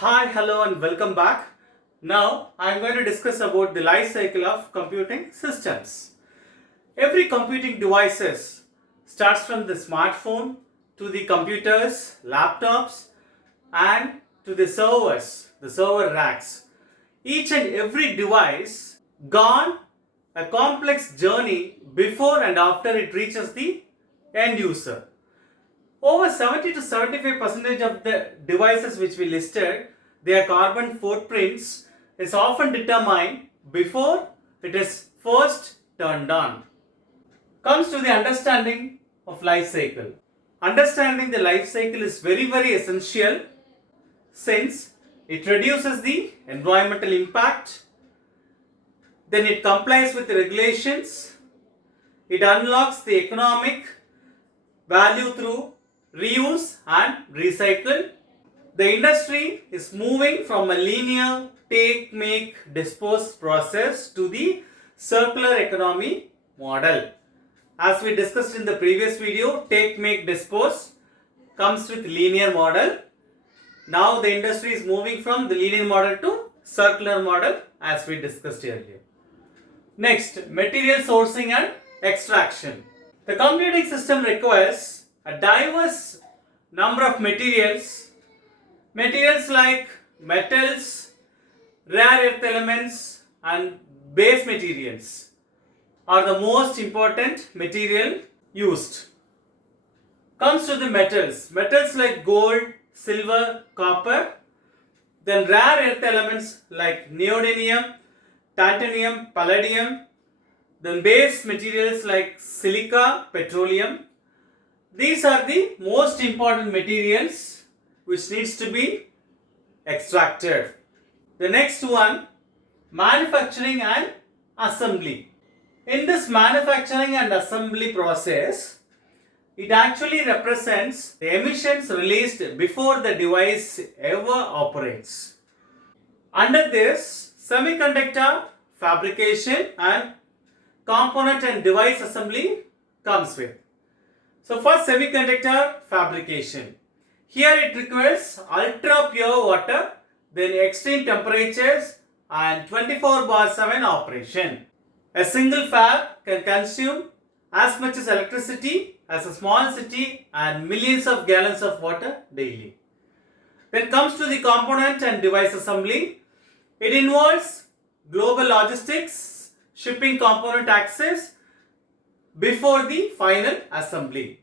Hi, hello and welcome back. Now I am going to discuss about the life cycle of computing systems. Every computing devices starts from the smartphone to the computers, laptops and to the servers, the server racks. Each and every device gone a complex journey before and after it reaches the end user. Over 70 to 75% of the devices which we listed, their carbon footprints is often determined before it is first turned on. Comes to the understanding of life cycle. Understanding the life cycle is very essential since it reduces the environmental impact, then it complies with the regulations, it unlocks the economic value through reuse and recycle. The industry is moving from a linear take, make, dispose process to the circular economy model. As we discussed in the previous video, take, make, dispose comes with linear model. Now the industry is moving from the linear model to circular model as we discussed earlier. Next, material sourcing and extraction. The computing system requires a diverse number of materials like metals, rare earth elements and base materials are the most important material used. Comes to the metals like gold, silver, copper, then rare earth elements like neodymium, titanium, palladium, then base materials like silica, petroleum. These are the most important materials which needs to be extracted. The next one, manufacturing and assembly. In this manufacturing and assembly process, it actually represents the emissions released before the device ever operates. Under this, semiconductor fabrication and component and device assembly comes with. So first, semiconductor fabrication. Here it requires ultra pure water, then extreme temperatures and 24/7 operation. A single fab can consume as much as electricity as a small city and millions of gallons of water daily. Then comes to the component and device assembly. It involves global logistics, shipping component access before the final assembly,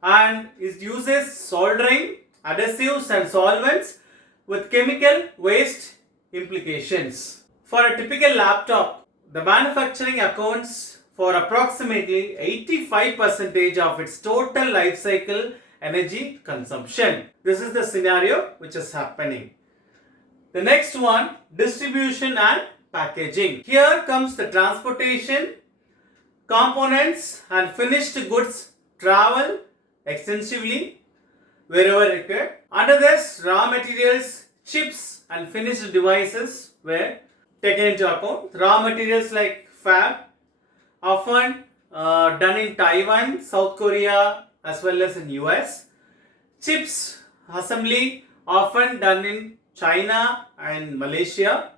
and it uses soldering, adhesives and solvents with chemical waste implications. For a typical laptop, the manufacturing accounts for approximately 85% of its total life cycle energy consumption. This is the scenario which is happening. The next one, distribution and packaging. Here comes the transportation. Components and finished goods travel extensively wherever required. Under this, raw materials, chips and finished devices were taken into account. Raw materials like fab, often done in Taiwan, South Korea as well as in US. Chips assembly often done in China and Malaysia.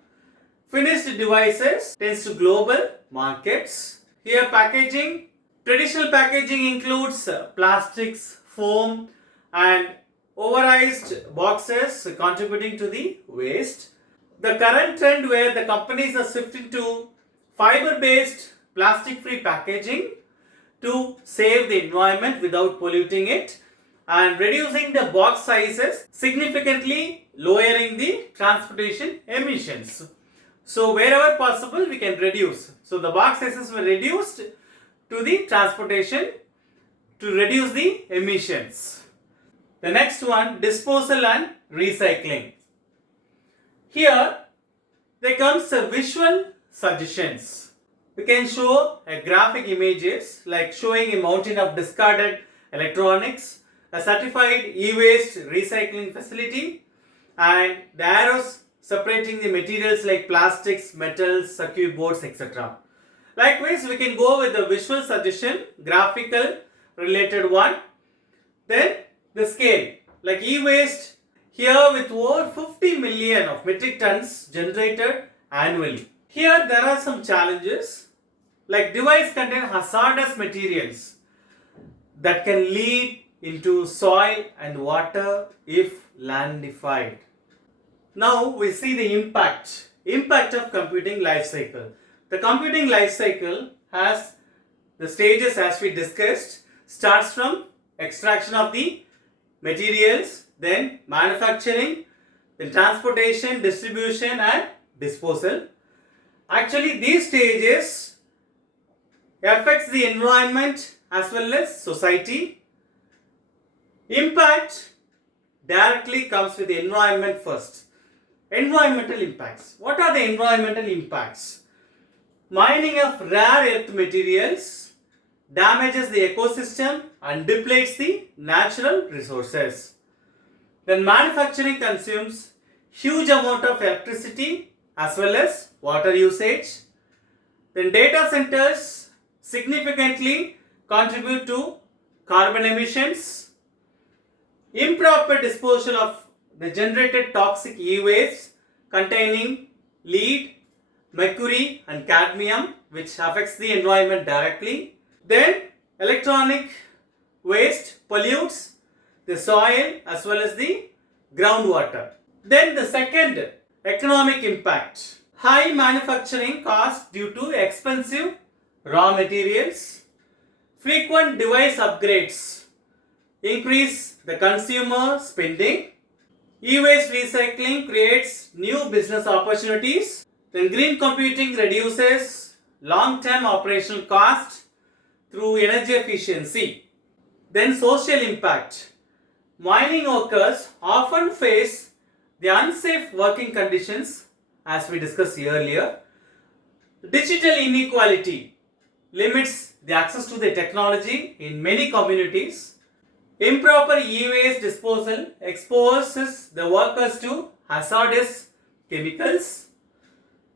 Finished devices tends to global markets. Here packaging, traditional packaging includes plastics, foam and oversized boxes contributing to the waste. The current trend where the companies are shifting to fiber-based plastic-free packaging to save the environment without polluting it and reducing the box sizes, significantly lowering the transportation emissions. So wherever possible we can reduce. So the box sizes were reduced to the transportation to reduce the emissions. The next one, disposal and recycling. Here there comes a visual suggestions. We can show a graphic images like showing a mountain of discarded electronics, a certified e-waste recycling facility and the arrows separating the materials like plastics, metals, circuit boards, etc. Likewise, we can go with the visual suggestion, graphical related one. Then the scale, like e-waste, here with over 50 50 million of metric tons generated annually. Here there are some challenges, like device contain hazardous materials that can lead into soil and water if landified. Now we see the impact of computing life cycle. The computing life cycle has the stages as we discussed. Starts from extraction of the materials, then manufacturing, then transportation, distribution and disposal. Actually, these stages affects the environment as well as society. Impact directly comes with the environment first. Environmental impacts. What are the environmental impacts? Mining of rare earth materials damages the ecosystem and depletes the natural resources. Then manufacturing consumes huge amount of electricity as well as water usage. Then data centers significantly contribute to carbon emissions. Improper disposal of the generated toxic e-waste containing lead, mercury and cadmium, which affects the environment directly. Then electronic waste pollutes the soil as well as the groundwater. Then the second, economic impact. High manufacturing costs due to expensive raw materials. Frequent device upgrades increase the consumer spending. E-waste recycling creates new business opportunities. Then green computing reduces long-term operational cost through energy efficiency. Then social impact. Mining workers often face the unsafe working conditions as we discussed earlier. Digital inequality limits the access to the technology in many communities. Improper e-waste disposal exposes the workers to hazardous chemicals.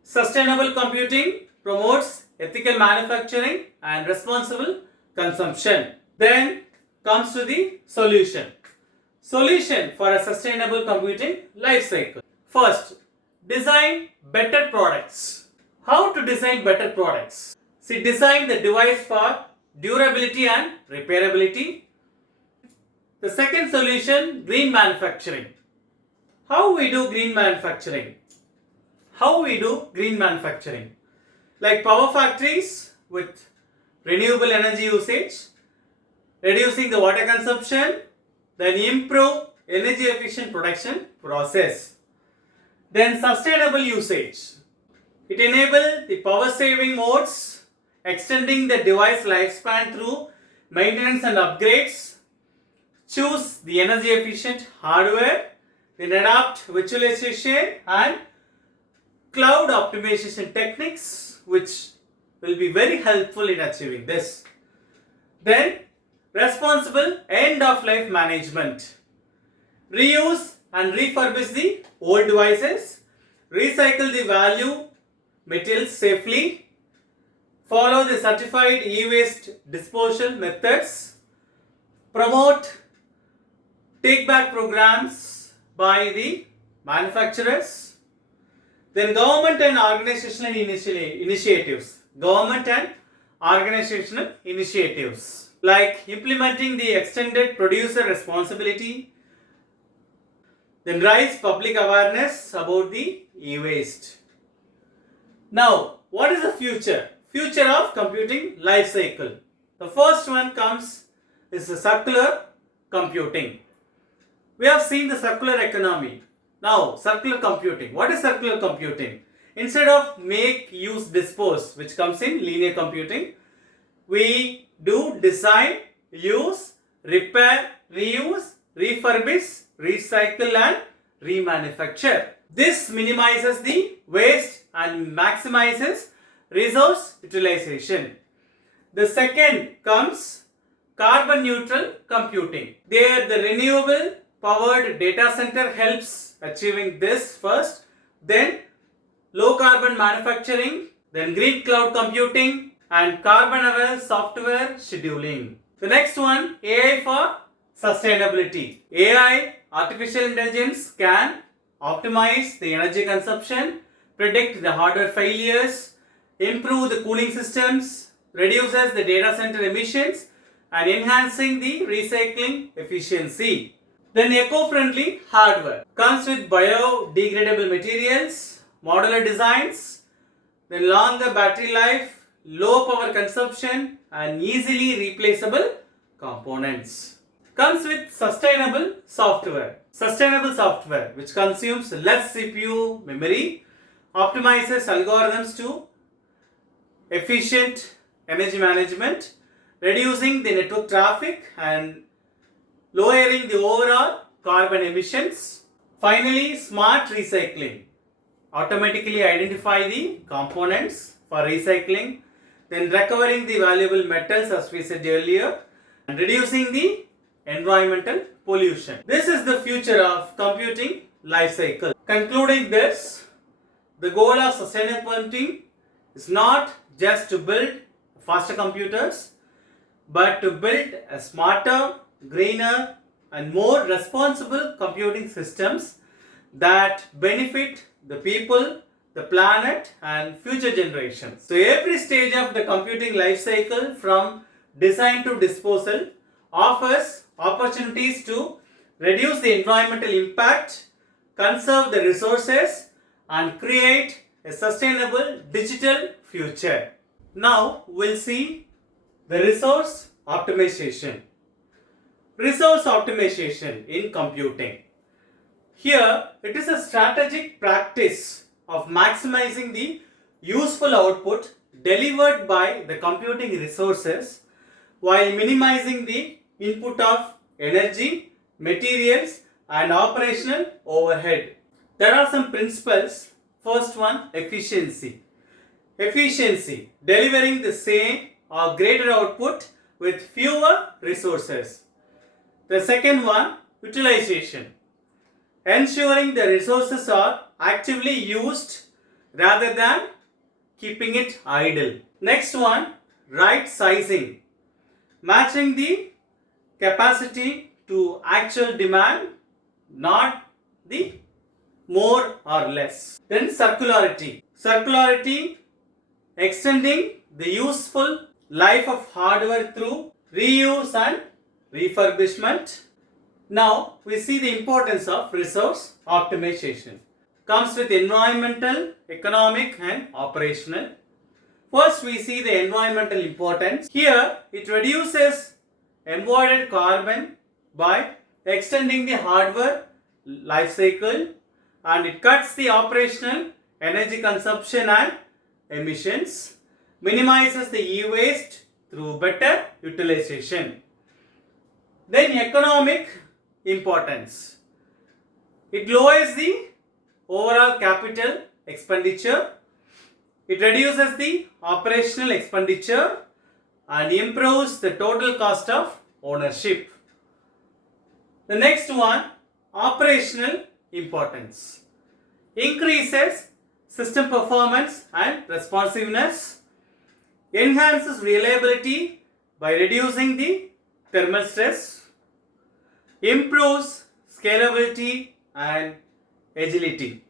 Sustainable computing promotes ethical manufacturing and responsible consumption. Then comes to the solution. Solution for a sustainable computing life cycle. First, design better products. How to design better products? See, design the device for durability and repairability. The second solution, green manufacturing. How we do green manufacturing? Like power factories with renewable energy usage, reducing the water consumption, then improve energy efficient production process. Then sustainable usage. It enables the power saving modes, extending the device lifespan through maintenance and upgrades. Choose the energy efficient hardware, then adopt virtualization and cloud optimization techniques, which will be very helpful in achieving this. Then responsible end of life management. Reuse and refurbish the old devices. Recycle the value materials safely. Follow the certified e-waste disposal methods. Promote take back programs by the manufacturers. Then government and organizational initiatives. Like implementing the extended producer responsibility. Then raise public awareness about the e-waste. Now, what is the future? Future of computing life cycle. The first one is the circular computing. We have seen the circular economy. Now, circular computing. What is circular computing? Instead of make, use, dispose, which comes in linear computing, we do design, use, repair, reuse, refurbish, recycle and remanufacture. This minimizes the waste and maximizes resource utilization. The second comes carbon neutral computing. There the renewable powered data center helps achieving this first. Then low carbon manufacturing, then green cloud computing and carbon aware software scheduling. The next one, AI for sustainability. AI, artificial intelligence, can optimize the energy consumption, predict the hardware failures, improve the cooling systems, reduces the data center emissions, and enhancing the recycling efficiency. Then eco-friendly hardware comes with biodegradable materials, modular designs, then longer battery life, low power consumption, and easily replaceable components. Comes with sustainable software. Sustainable software which consumes less CPU memory, optimizes algorithms to efficient energy management, reducing the network traffic and lowering the overall carbon emissions. Finally, smart recycling. Automatically identify the components for recycling, then recovering the valuable metals as we said earlier, and reducing the environmental pollution. This is the future of computing life cycle. Concluding this, the goal of sustainable computing is not just to build faster computers, but to build a smarter, greener, and more responsible computing systems that benefit the people, the planet, and future generations. So every stage of the computing life cycle from design to disposal offers opportunities to reduce the environmental impact, conserve the resources, and create a sustainable digital future. Now we'll see the resource optimization. Resource optimization in computing. Here, it is a strategic practice of maximizing the useful output delivered by the computing resources while minimizing the input of energy, materials, and operational overhead. There are some principles. First one, efficiency. Efficiency, delivering the same or greater output with fewer resources. The second one, utilization. Ensuring the resources are actively used rather than keeping it idle. Next one, right sizing. Matching the capacity to actual demand, not the more or less. Then circularity. Circularity, extending the useful life of hardware through reuse and refurbishment. Now we see the importance of resource optimization. Comes with environmental, economic, and operational. First we see the environmental importance. Here it reduces embodied carbon by extending the hardware life cycle, and it cuts the operational energy consumption and emissions, minimizes the e-waste through better utilization. Then economic importance. It lowers the overall capital expenditure, it reduces the operational expenditure, and improves the total cost of ownership. The next one, operational importance. Increases system performance and responsiveness, enhances reliability by reducing the thermal stress, improves scalability and agility.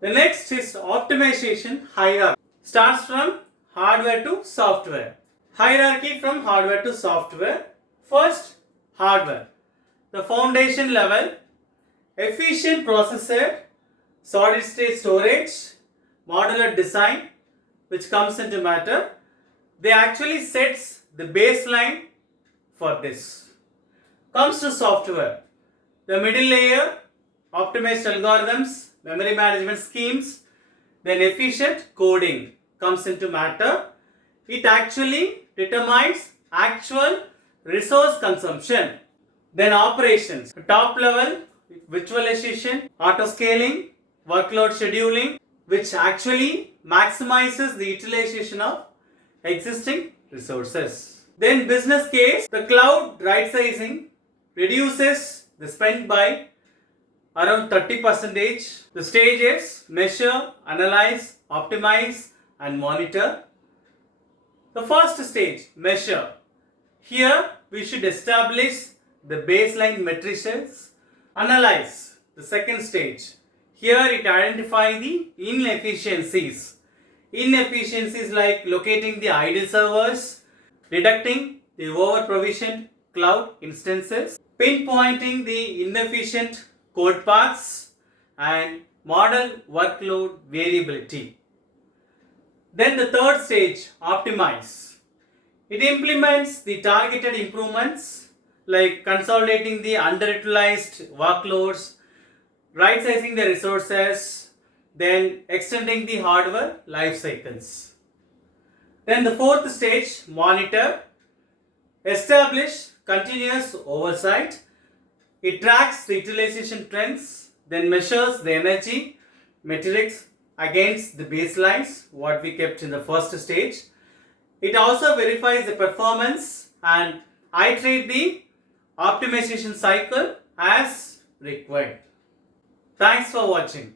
The next is optimization hierarchy. Starts from hardware to software. Hierarchy from hardware to software. First, hardware. The foundation level, efficient processor, solid state storage, modular design which comes into matter. They actually sets the baseline for this. Comes to software. The middle layer, optimized algorithms, memory management schemes, then efficient coding comes into matter. It actually determines actual resource consumption. Then operations, top level, virtualization, auto scaling, workload scheduling, which actually maximizes the utilization of existing resources. Then business case, the cloud right sizing reduces the spend by around 30%. The stages, measure, analyze, optimize and monitor. The first stage, measure. Here we should establish the baseline matrices. Analyze, the second stage. Here it identifies the inefficiencies. Inefficiencies like locating the idle servers, detecting the over-provisioned cloud instances, pinpointing the inefficient code paths, and model workload variability. Then the third stage, optimize. It implements the targeted improvements like consolidating the underutilized workloads, right sizing the resources, then extending the hardware life cycles. Then the fourth stage, monitor. Establish continuous oversight. It tracks the utilization trends, then measures the energy metrics against the baselines what we kept in the first stage. It also verifies the performance and iterate the optimization cycle as required. Thanks for watching.